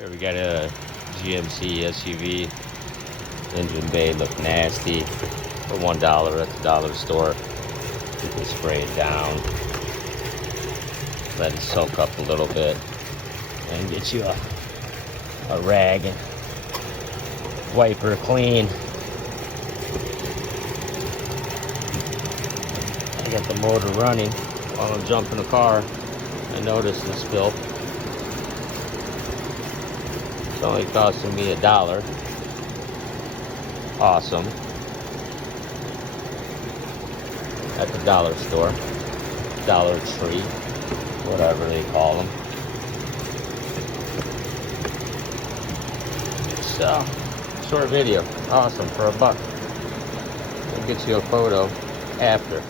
Here we got a GMC SUV. Engine bay look nasty. For $1 at the dollar store. You can spray it down. Let it soak up a little bit. And get you a rag and wipe her clean. I got the motor running while I'm jumping the car. I noticed the spill. It's only costing me $1. Awesome. At the dollar store. Dollar Tree. Whatever they call them. So, short video. Awesome for $1. I'll get you a photo after.